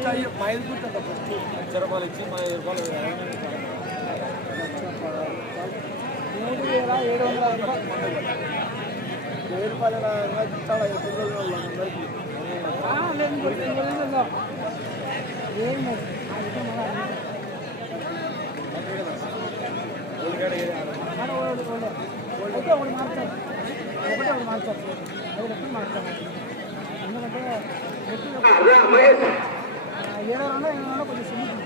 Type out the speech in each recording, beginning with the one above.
లక్ష రూపాయలు ఇచ్చి మా ఐదు రూపాయలు మూడు వేల ఏడు వందల రూపాయలు వెయ్యి రూపాయలు ఇస్తాడా ఎప్పుడు రోజులు వాళ్ళందరికీ ఏం మరి మన వాళ్ళు వాళ్ళే. అయితే ఒకటి మార్చాలి. ఒకటే ఒకటి మార్చాలి. ఒకటి ఎప్పుడు మార్చాలి? ఎందుకంటే ఎప్పుడు ఏడో రెండో ఏడో రెండో కొంచెం సిమ్మింగ్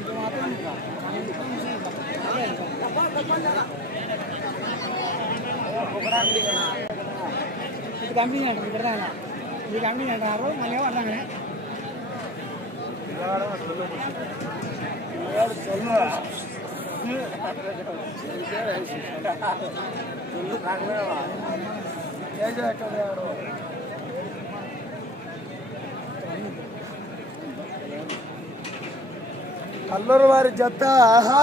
ఇది మాత్రం ఇది కంపెనీ అంటారు ఇక్కడ దాకా ఇది కంపెనీ అంటారు మళ్ళీ అర్థం కల్లూరు వారి జత ఆహా.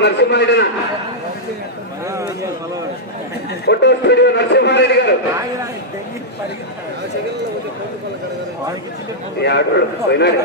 నరసింహారెడ్డి ఫోటో స్టూడియో నరసింహారెడ్డి గారు ఈ ఆటోడు పోయినాడు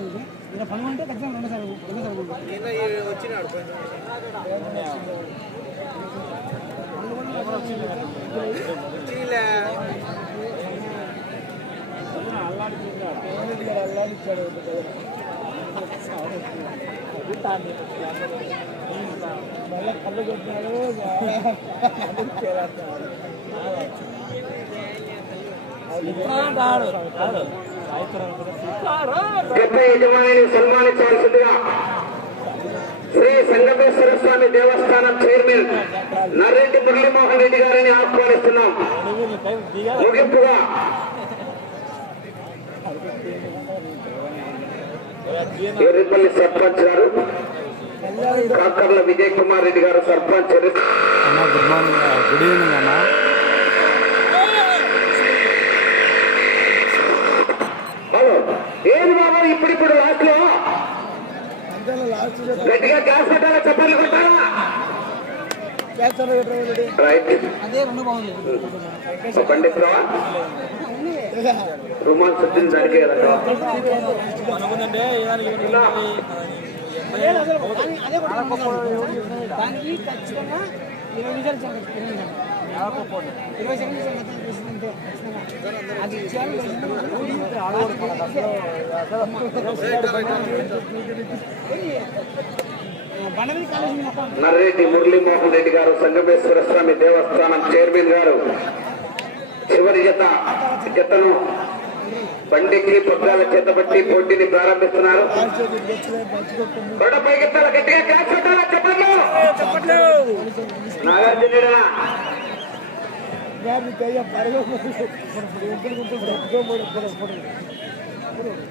అల్లాడిచ్చాడు మళ్ళీ కళ్ళు కొట్టినాడు గత యజమానిని సన్మానించవలసిందిగా శ్రీ సంగమేశ్వర స్వామి దేవస్థానం చైర్మన్ నర్రెడ్డి మురళీమోహన్ రెడ్డి గారిని ఆహ్వానిస్తున్నాం. ముగింపుగా ఎర్రిపల్లి సర్పంచ్ గారు Kakarla Vijay Kumar Reddy garu sarpanch. Good morning good evening అన్నా. ఏది బాబు ఇప్పుడిప్పుడు లాస్ట్లో గట్టిగా గ్యాస్ పెట్టాలా చప్పట్లు కొట్టాలా? రుమాల్ సత్యం కొట్టుకుంటున్నాను. దానికి ఖచ్చితంగా ఇరవై నిమిషాలు. నర్రెడ్డి మురళీమోహన్ రెడ్డి గారు సంగమేశ్వర స్వామి దేవస్థానం చైర్మన్ గారు. చివరి జత జతను బండికి పగ్గాల చేత బట్టి పోటీని ప్రారంభిస్తున్నారు. కొండ పైకెత్తాల గట్టిగా క్లాస్ పెట్టాలా చెప్పట్లు నాగార్జునుడా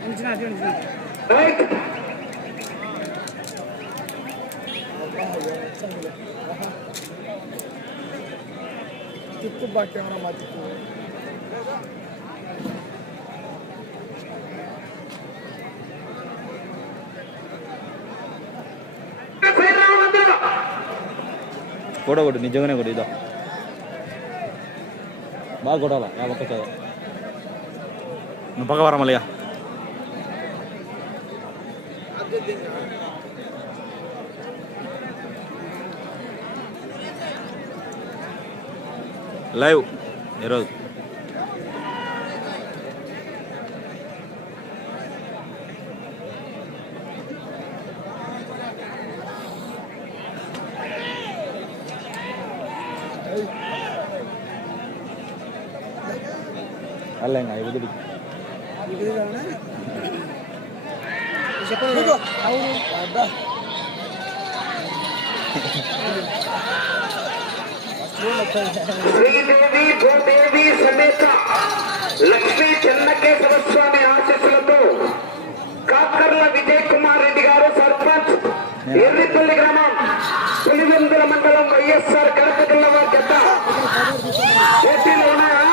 ఉంచిన అది ఉంచిన రైట్ తిప్పు బా కెమెరా మా తిప్పు సైడ్ రావాలందరూ కూడా కొట్టు నిజంగానే కొట్టు ఇదో బాగా కొట్టాలా? ఆ పక్క చదువు నువ్వు పక్క వరా మళ్ళీ లైవ్. ఈరోజు శ్రీదేవి భూదేవి సమేత లక్ష్మీ చెన్నకేశ్వర స్వామి ఆశీస్సులతో కాకర్ల విజయ్ కుమార్ రెడ్డి గారు సర్పంచ్ ఎర్రిపల్లి గ్రామం పులివెందుల మండలం వైఎస్ఆర్ కడప జిల్లా వారి జత. పోటీలో ఉన్నాయా?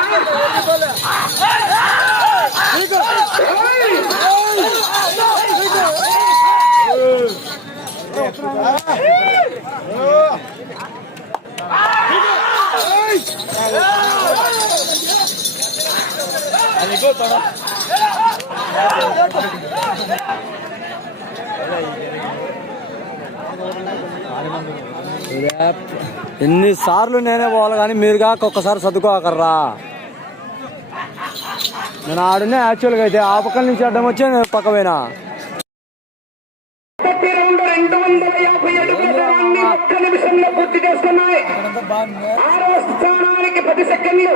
ఎన్నిసార్లు నేనే పోవాలి కానీ మీరు కాక ఒక్కసారి చదువుకోకర్రా నేను ఆడునే యాక్చువల్గా అయితే ఆ పక్కన నుంచి అడ్డం వచ్చి నేను పక్క పోయినా. ఒక్క నిమిషంలో పూర్తి చేస్తున్నాయి. ఆరో స్థానానికి పది సెకండ్లు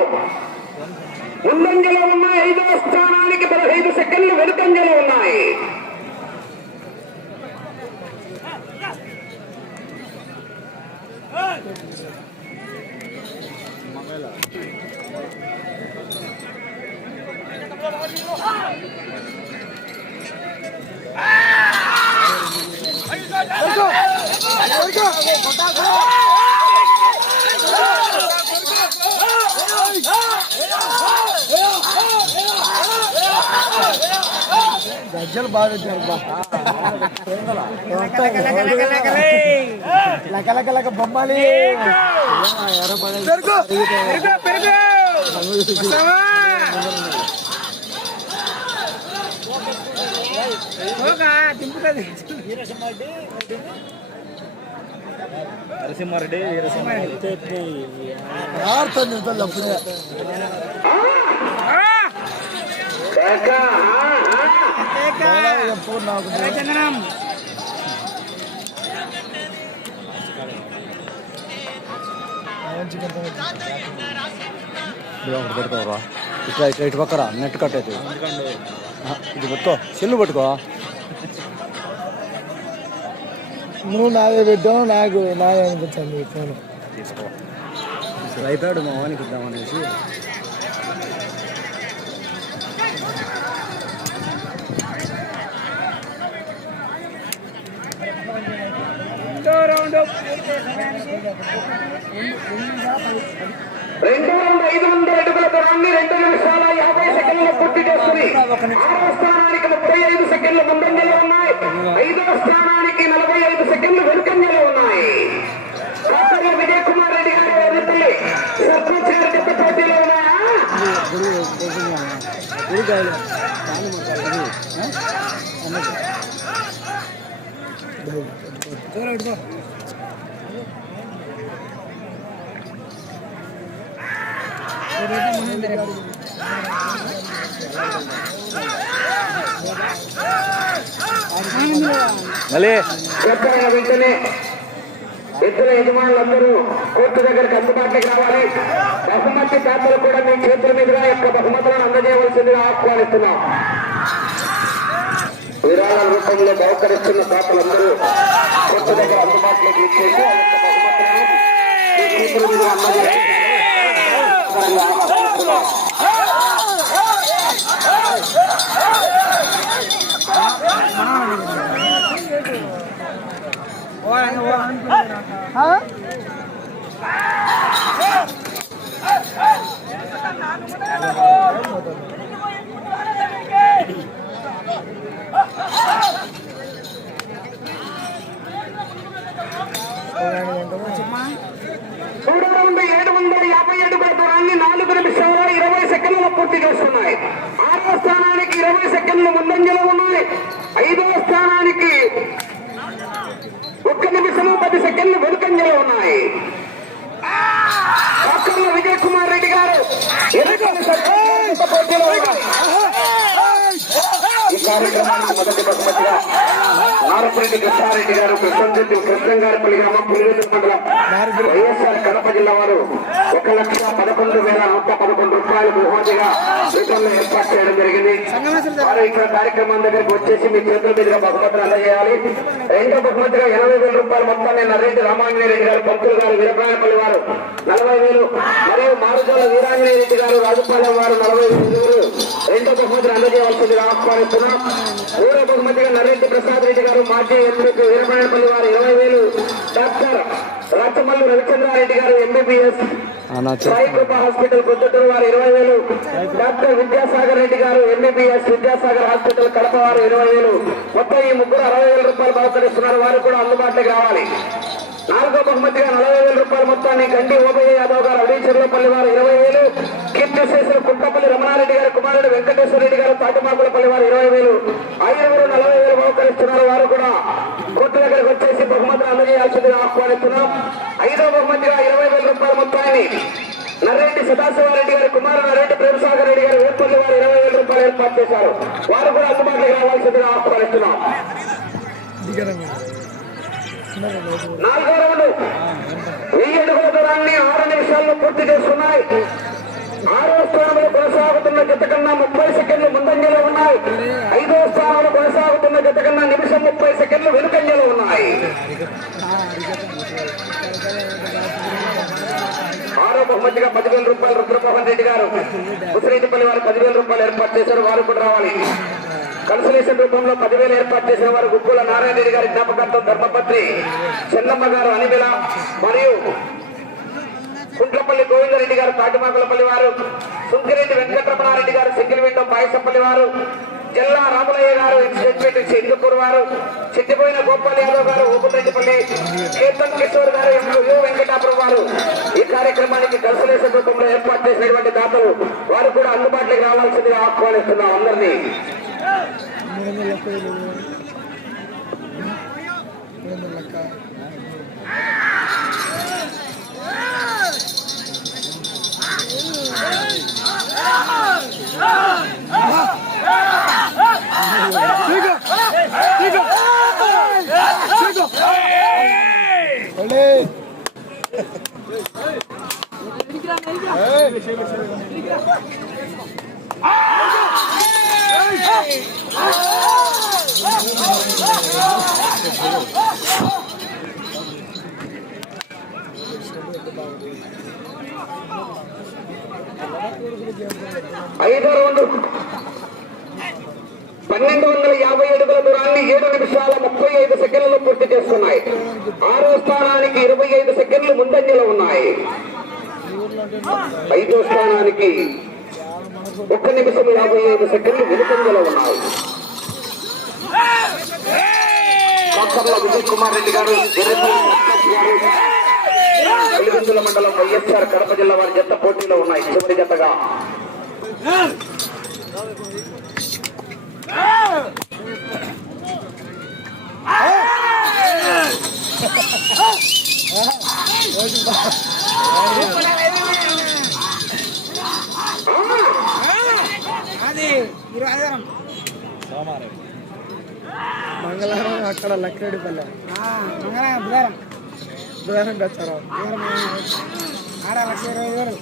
ముందంజలో ఉన్నాయి ఐదవ స్థానానికి పదహైదు సెకండ్లు వెనుకంజలో ఉన్నాయి గజ్జలు బాగా పెట్టారు బా. లక లక లక బొమ్మాలి. నరసింహారెడ్డి ఆడుతుంది ఇంతలో ఒకటి పెట్టుకోరా. ఇట్లా ఇట్లా ఇటు పక్కరా నెట్ కట్ అవుతుంది ఇది పట్టుకో. సెల్లు పట్టుకో. నువ్వు నాదే పెట్టావు నాకు నాదే అనిపించింది ఫోన్. అయిపోయాడు మా వానికి ఇద్దామనేసి రెండు వందల ఐదు వందల అడుగుల దూరాన్ని రెండు నిమిషాల యాభై సెకండ్లు పూర్తి చేస్తుంది ఆరో స్థానానికి ముప్పై ఐదు సెకండ్లు ముందంజలో ఉన్నాయి ఐదవ స్థానానికి నలభై ఐదు సెకండ్లు వెనుకంజలో ఉన్నాయి కాకర్ల విజయ్ కుమార్ రెడ్డి గారు ఎర్రపల్లి సర్పంచ్ గారి జత పోటీలో ఉన్నాయా ఉరికాయలు కానీ వెంటనే ఇద్దరు యజమానులందరూ కోర్టు దగ్గరికి అందుబాటులోకి రావాలి. బహుమతి పేపర్లు కూడా మీ చేతుల మీదుగా యొక్క బహుమతులను అందజేయవలసిందిగా ఆహ్వానిస్తున్నాం. విరాళ రూపంలో బహుకరిస్తున్న పేపర్లందరూ కోర్టు దగ్గర అందుబాటులోకి ఇచ్చేసి ఆ యొక్క బహుమతులను మీ చేతుల మీదుగా అందజేయాలి. ఆహ్వానిస్తున్నాం ఆ? మూడో రౌండ్ ఏడు వందల యాభై అడుగుల దూరాన్ని నాలుగు నిమిషాల ఇరవై సెకండ్ల పూర్తి చేస్తున్నాయి ఆరవ స్థానానికి ఇరవై సెకండ్లు ముందంజలో ఉన్నాయి ఐదవ స్థానానికి ఒక్క నిమిషము పది సెకండ్లు వెనుకంజలో ఉన్నాయి డాక్టర్ల విజయ్ కుమార్ రెడ్డి సెకండ్లు సరిపోయేంత పోటీలో ఉన్నాయి. ఈ కార్యక్రమానికి మొదటి బహుమతిగా నారపురెడ్డి కృష్ణారెడ్డి గారు కృష్ణంజెట్టి కృష్ణంగారిపల్లి గ్రామం పులివెందుల మండలం వైఎస్ఆర్ కడప జిల్లా వారు ఒక లక్ష పదకొండు వేల నూట పదకొండు మంచిగా బహుమతిగా ఏర్పాటు చేయడం జరిగింది. వారు ఇక్కడ కార్యక్రమం దగ్గరకు వచ్చేసి మీ చేతుల మీదుగా బహుమతులు అందజేయాలి. రెండో బహుమతిగా ఎనభై వేల రూపాయలు మొత్తాన్ని నర్రెడ్డి రామాంజనేయుడు గారు భక్తులు గారు వీరప్రాయపల్లి వారు నలభై వేలు. మరియు మారుజాల వీరాంజనేయ రెడ్డి గారు రాజుపాలెం వారు నలభై వేలు. రెండో బహుమతిని అందజేయవలసిందిగా ఆహ్వానిస్తున్నాం. మూడో బహుమతిగా నరేంద్ర ప్రసాద్ రెడ్డి గారు మాజీ ఎంపీ వీరపాయపల్లి వారు ఇరవై వేలు. డాక్టర్ రచమల్లు రవిచంద్రారెడ్డి గారు ఎంబీబీఎస్ అన్న సాయి కృప హాస్పిటల్ పొద్దుటూరు వారు ఇరవై వేలు డాక్టర్ విద్యాసాగర్ రెడ్డి గారు ఎంబీబీఎస్ విద్యాసాగర్ హాస్పిటల్ కడప వారు ఇరవై వేలు మొత్తం ఈ ముగ్గురు అరవై వేల రూపాయలు బహుకరిస్తున్నారు వారు కూడా అందుబాటులోకి రావాలి. నాలుగో బహుమతిగా నలభై వేల రూపాయల మొత్తాన్ని గండి ఓబయ్య యాదవ్ గారు అడీచర్లపల్లి వారు ఇరవై వేలు కీర్తిశేషులు కుంటపల్లి రమణారెడ్డి గారు కుమారుడు వెంకటేశ్వర రెడ్డి గారు తాటిమాకులపల్లి వారు ఇరవై వేలు ఐదుగురు నలభై వేలు బహుకరిస్తున్నారు వారు కూడా కోర్టు దగ్గరకు వచ్చేసి బహుమతులు అందజేయాల్సిందిగా ఆహ్వానిస్తున్నాం. ఐదో బహుమతిగా మొత్తాన్ని నర్రెడ్డి సదాశివారెడ్డి గారి కుమారుడు నర్రెడ్డి ప్రేమసాగర్ రెడ్డి గారు వేపల్లి వారు ఇరవై వేల రూపాయలు ఏర్పాటు చేశారు. వారు కూడా అందుబాటులోకి రావాల్సిందిగా ఆహ్వానిస్తున్నాం. నాలుగో రౌండ్. వెయ్యి అడుగుల దూరాన్ని ఆరు నిమిషాల్లో పూర్తి చేస్తున్నాయి ఆరో స్థానంలో కొనసాగుతున్న జత కన్నా ముప్పై సెకండ్లు ముందంజలో ఉన్నాయి. ఐదో స్థానంలో కొనసాగుతున్న జత కన్నా నిమిషం ముప్పై సెకండ్లు వెనుకంజలో ఉన్నాయి. గారు బహుమతిగా పదివేల రూపాయలు రుద్రమోహన్ రెడ్డి గారు. ముసిరెడ్డిపల్లి వారు పదివేల రూపాయలు ఏర్పాటు చేశారు వారు కూడా రావాలి. కన్సలేషన్ రూపంలో పదివేలు ఏర్పాటు చేసిన వారు గుప్పుల నారాయణ రెడ్డి గారి జ్ఞాపకార్థం ధర్మపత్రి చెన్నమ్మ గారు అనిమిల మరియు కుంట్లపల్లి గోవిందరెడ్డి గారు తాటిమాకులపల్లి వారు సుంకిరెడ్డి వెంకటరమణారెడ్డి గారు సిక్కిరివింటం పాయసపల్లి వారు జిల్లా రాములయ్య గారు ఎక్స్టేట్మెంట్ సింగపూర్ వారు చిట్టిపోయిన గోపాల్ యాదవ్ గారు ఓపురెడ్డిపల్లి కీర్తన్ కిషోర్ గారు యు వెంకటాపురం వారు ఈ కార్యక్రమానికి కన్సలేషన్ రూపంలో ఏర్పాటు చేసినటువంటి దాతలు వారు కూడా అందుబాటులోకి రావాల్సిందిగా ఆహ్వానిస్తున్నాం అందరినీ ఐదో రౌండ్ పన్నెండు వందల యాభై అడుగుల దూరాన్ని ఏడు నిమిషాల ముప్పై ఐదు సెకండ్లలో పూర్తి చేస్తున్నాయి. ఆరో స్థానానికి ఇరవై ఐదు సెకండ్లు ముందంజలో ఉన్నాయి. ఐదో స్థానానికి ఒక్క నిమిషం యాభై ఐదు సెకండ్లు వెనుకంజలో ఉన్నాయి. కాకర్ల విజయ్ కుమార్ రెడ్డి గారు ఎర్రపల్లి గారు వెలుగుందుల మండలం వైఎస్ఆర్ కడప జిల్లా వారి జత పోటీలో ఉన్నాయి. చివరి జతగా. అది ఇరవై ఆధారం మంగళవారం అక్కడ లక్కిరెడ్డిపల్లె మంగళవారం బుధవారం. బుధవారం తెచ్చారు ఆడ లక్ష ఇరవై వేలు.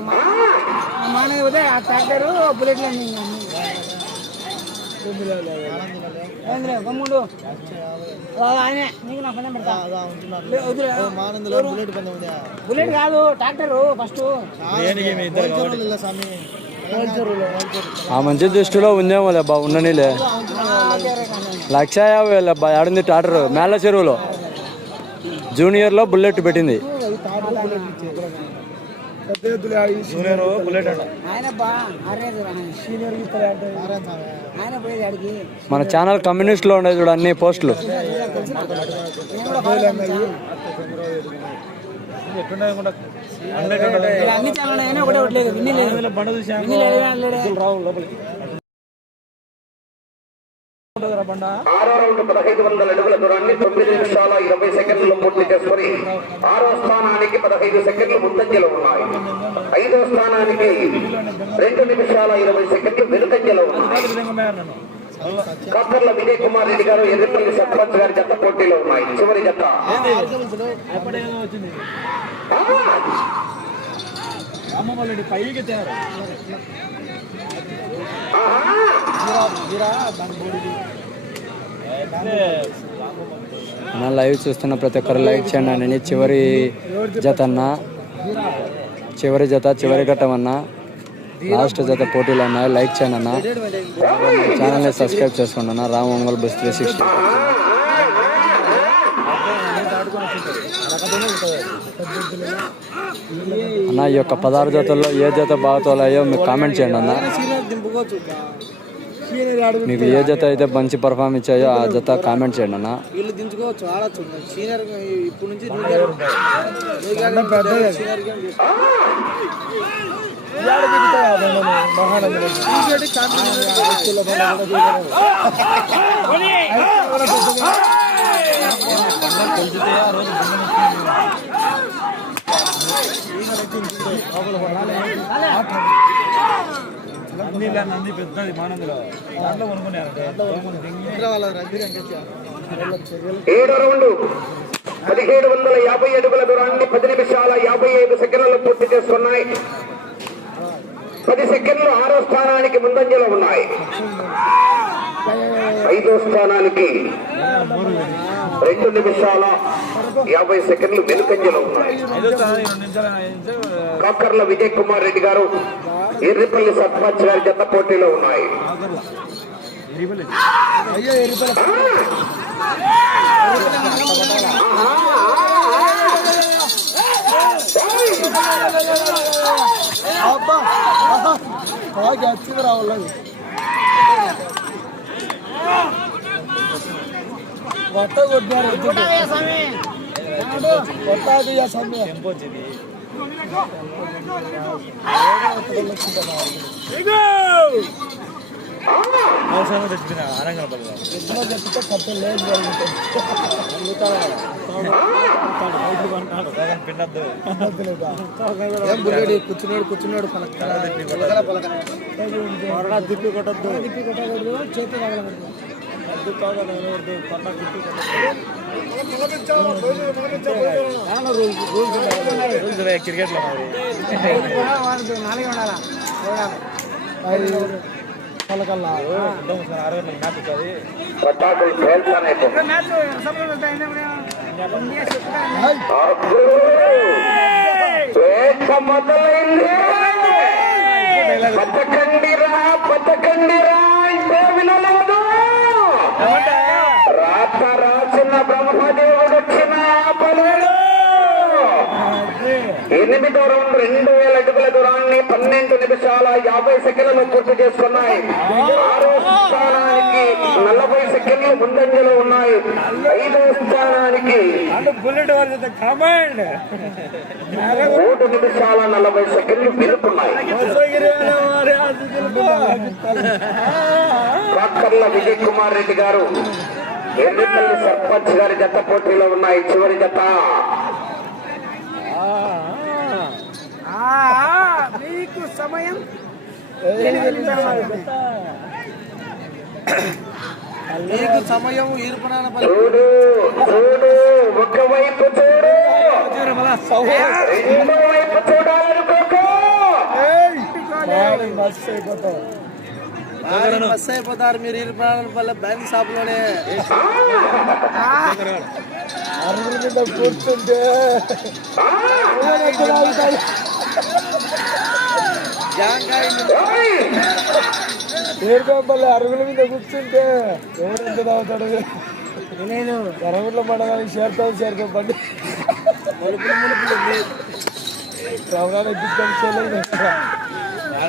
మా మానయ్య పోతే ఆ ట్రాక్టరు బుల్లెట్లు ఏంద్రే గమ్ముడు ఆయనే నీకు నా పని పెడతా లే, వదిలే. బుల్లెట్ కాదు ట్రాక్టరు ఫస్ట్ ఆ మంచి దృష్టిలో ఉందేమో లేబ్బా ఉండనిలే లక్ష యాభై వేలు అబ్బా ఆడింది టాటర్ మేళ్ళ చెరువులో. జూనియర్లో బుల్లెట్ పెట్టింది. జూనియర్ బుల్లెట్ మన ఛానల్ కమ్యూనిస్ట్లో ఉండే చూడు అన్ని పోస్టులు. నేను కూడా follow చేస్తాను. ఆరో రౌండ్ పదహైదు వందల అడుగుల దూరాన్ని తొమ్మిది నిమిషాల ఇరవై సెకండ్లు పూర్తి చేసుకుని ఆరో స్థానానికి పదహైదు సెకండ్లు ముందంజలో ఉన్నాయి. ఐదో స్థానానికి రెండు నిమిషాల ఇరవై సెకండ్లు వెనుకంజలో ఉన్నాయి. కాకర్ల విజయ్ కుమార్ రెడ్డి గారు ఎర్రపల్లి సర్పంచ్ గారి జత పోటీలో ఉన్నాయి. చివరి జత! పైకి! నా లైవ్ చూస్తున్న ప్రతి ఒక్కరు లైక్ చేయండి అని చివరి జత అన్న. చివరి జత చివరి ఘట్టం అన్న. లాస్ట్ జత పోటీలు అన్న. లైక్ చేయండి అన్న. ఛానల్ని సబ్స్క్రైబ్ చేసుకోండి అన్న. Ram bus three sixty. అన్న ఈ యొక్క పదహారు జతల్లో ఏ జత బాగా తోలాయో మీకు కామెంట్ చేయండి అన్న. మీకు ఏ జత అయితే మంచి పర్ఫామ్ ఇచ్చాయో ఆ జత కామెంట్ చేయండి అన్న వీళ్ళు దించుకోవచ్చు ఆడచ్చు సీనియర్ ఇప్పుడు నుంచి గేమ్ నంది పెద్దది మానందులో. దాంట్లో ఏడో రౌండ్ పదిహేడు వందల యాభై అడుగుల దూరాన్ని పది నిమిషాల యాభై ఐదు సెకండ్లు పూర్తి చేసుకున్నాయి పది సెకండ్లు ఆరో స్థానానికి ముందంజలో ఉన్నాయి. ఐదో స్థానానికి రెండు నిమిషాల యాభై సెకండ్లు వెనుకంజలో ఉన్నాయి. కాకర్ల విజయ్ కుమార్ రెడ్డి గారు ఎర్రిపల్లి సర్పంచ్ గారి జత పోటీలో ఉన్నాయి. అయ్యో ఎరుపల అబ్బా బాగా వచ్చింది రావాలి వట్ట కొట్టారు కొట్టాది ఆ అవసరం తెచ్చిన ఆనంగా పడదు ఎట్లా చెప్తే కథ లేదు జరుగుతుంది కూర్చున్నాడు కూర్చున్నాడు పలక దిప్పి కొట్టద్దు. కొట్టకూడదు చేతి తగలకూడదు క్రికెట్లో నాలుగే ఉండాలా పలకల్లా అరవై మొదలైంది రాసిన బ్రహ్మదేవుడు వచ్చిన ఆపలేడు ఎనిమిదో రౌండ్ రెండు వేల అడుగుల దూరాన్ని పన్నెండు నిమిషాల యాభై సెకండ్లు పూర్తి చేసుకున్నాయి. ఆరో స్థానానికి నలభై సెకండ్లు ముందంజలో ఉన్నాయి. ఐదో స్థానానికి మూడు నిమిషాల నలభై సెకండ్లు వెనుకున్నాయి కాకర్ల విజయ్ కుమార్ రెడ్డి గారు ఎన్నికల్లి సర్పంచ్ గారి జత పోటీలో ఉన్నాయి. చివరి జత. మీకు సమయం. మీకు సమయం ఈర్పణాల చూడు చూడు ఒకవైపు చూడు. రెండో వైపు చూడాలనుకోకు. అయిపోతావు. బస్ అయిపోతారు మీరు బ్యాంక్ షాప్లోనే అరుగుల మీద కూర్చుంటే! ఏడుకోపల్లి అరుగుల మీద కూర్చుంటే ఎవరు ఎంత తాగుతాడు? నేను అరుగుల్లో పడడానికి చేరుతావు చేరుకోపండి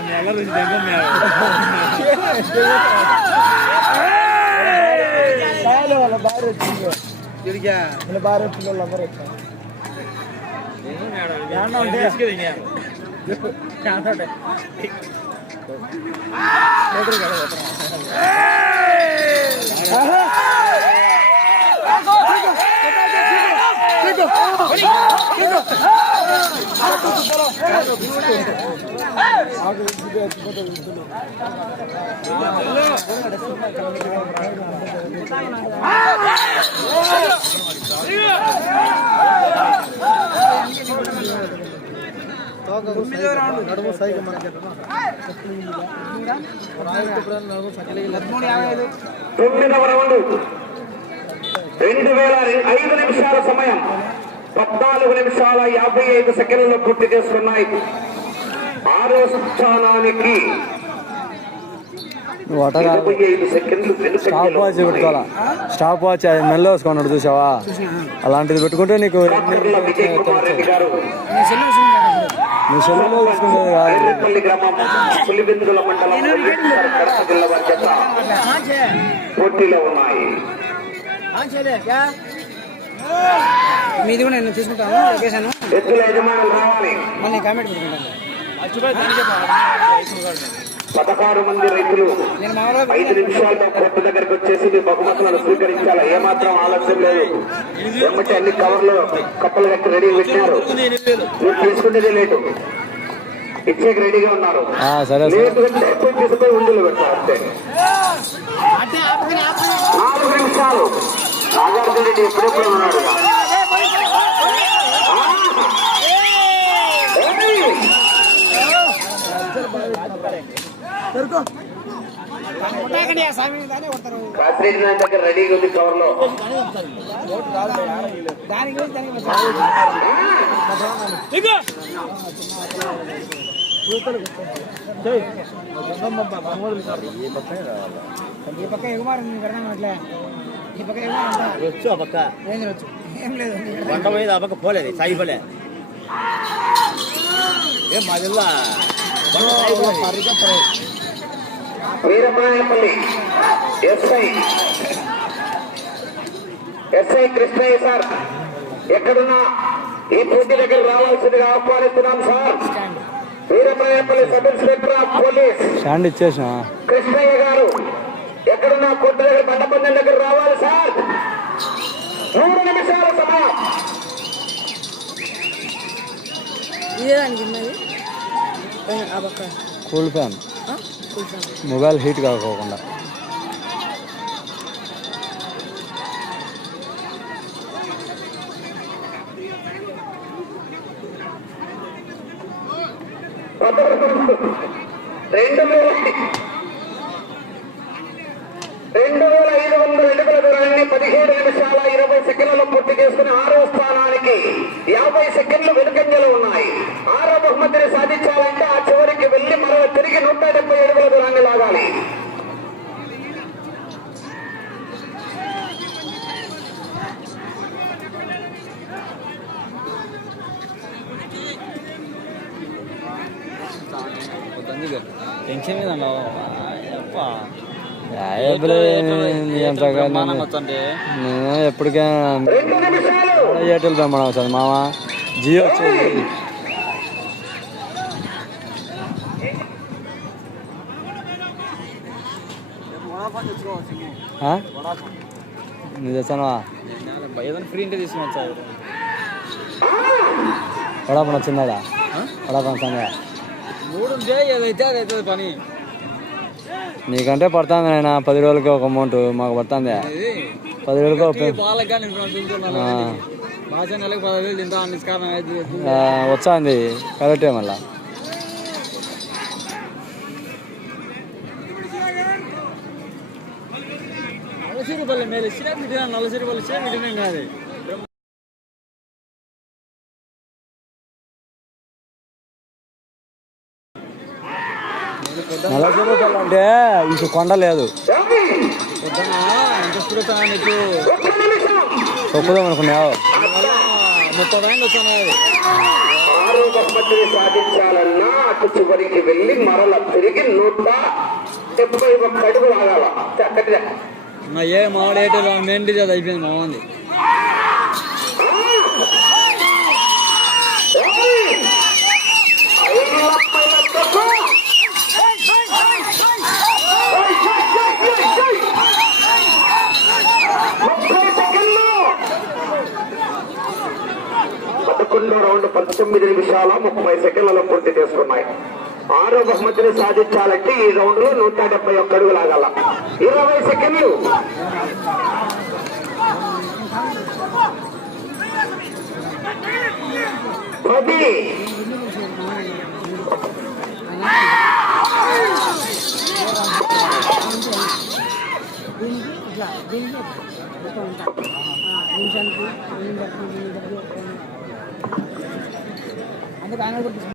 మలుపులు మలుపులు రవగానే ఎక్కించుకొని చేయలేదు చాలు వాళ్ళ భార్య వచ్చింది వాళ్ళ భార్య పిల్లలు అందరూ వచ్చారు నడుము సైకి మనకి పదమూడు యాభై ఐదు తొమ్మిదవ రౌండ్ రెండు వేల ఐదు నిమిషాల సమయం పద్నాలుగు నిమిషాల యాభై ఐదు సెకండ్లు పూర్తి చేసుకున్నాయి ఆరో స్థానానికి స్టాప్ వాచ్ పెట్టుకోవాలా? స్టాప్ వాచ్ అది మెల్ల వేసుకున్నాడు చూసావా? అలాంటిది పెట్టుకుంటే నీకు డాక్టర్ల విజయ్ కుమార్ రెడ్డి గారు. నీ సెల్లులో చూసుకునేది కాదు? మీది కూడా నేను తీసుకుంటాను లొకేషన్ ఎత్తుల యజమానులు రావాలి. మళ్ళీ కామెంట్ పెట్టుకుంటాను. పదహారు మంది రైతులు ఐదు నిమిషాల్లో కోర్టు దగ్గరకు వచ్చేసి మీ బహుమతులను స్వీకరించాలి? ఏమాత్రం ఆలస్యం లేదు. ఎమ్మటి అన్ని కవర్లు కప్పలు కట్టి రెడీ పెట్టారు. మీరు తీసుకునేది లేటు ఇచ్చేకి రెడీగా ఉన్నారు. ఆ, సరే సరే. లేటు అంటే ఎక్కువ తీసుకుపోయి ఉండిలో పెట్టారు అంతే. నాలుగు నిమిషాలు. నాగార్జున రెడ్డి ఎప్పుడెప్పుడు ఉన్నాడు స్వామి దానే కొడతారు కాశ్మీర్ నా దగ్గర రెడీగా ఉంది కవర్లో దానికి పోయి దానికి ఈ పక్క ఎగుమారు ఉంది పెడదాం అట్లే ఈ పక్క ఎగుమారు అంతా వచ్చు ఆ పక్క ఏంది వచ్చు ఏం లేదు వంట పోయేది ఆ పక్క పోలేదు సాయి పోలే ఏం మా జిల్లా Veeramayapalli. SI. SI Krishnaiah sir ఎక్కడున్నా? ఈ పోటీ దగ్గర రావాల్సిందిగా ఆహ్వానిస్తున్నాం sir. Veeramayapalli sub inspector of police. Stand ఇచ్చేసిన కృష్ణయ్య గారు ఎక్కడున్నా? కోర్టు దగ్గర బండపందం దగ్గర రావాలి సార్. మూడు నిమిషాల సమయం కూల్ ఫ్యాన్. మొబైల్ హీట్ కాకోకుండా టెన్షన్ మీద నేను ఎప్పటికైనా ఎయిర్టెల్ బ్రహ్మాండం మామ జియో వచ్చేది? నువ్వు తెచ్చానువా ఫ్రీ తీసుకుని వడాపన వచ్చిందా వడాపన సంగా నీకంటే పడుతుంది ఆయన పది రోజులకి ఒక అమౌంట్ మాకు పడుతుంది. పది రోజులకి వచ్చింది. కరెక్టే మళ్ళా. నలభై రూపాయలు మేలు ఇచ్చినా మిడిగా నలభై రూపాయలు ఇచ్చినా మిడిమే కాదు నలభై రూపాయలు అంటే ఇంక కొండ లేదు. ఒప్పుదాం అనుకున్నావు ముప్పై సాధించాలన్నా అటు చివరికి వెళ్ళి మరల తిరిగి నూట డెబ్బై ఒక్క అడుగు ఏ మామిడి ఏంటో మెండి అది అయిపోయింది మామంది ఐదు ముప్పై లక్షలు తొమ్మిది నిమిషాల ముప్పై సెకండ్లలో పూర్తి చేసుకున్నాయి. ఆరో బహుమతిని సాధించాలంటే ఈ రౌండ్లో నూట డెబ్బై ఒక్క అడుగు లాగాల ఇరవై సెకండ్లు. పది దీనికి నిమిషానికి నిమిషానికి నిమిషానికి అందుకు ఆయన కూడా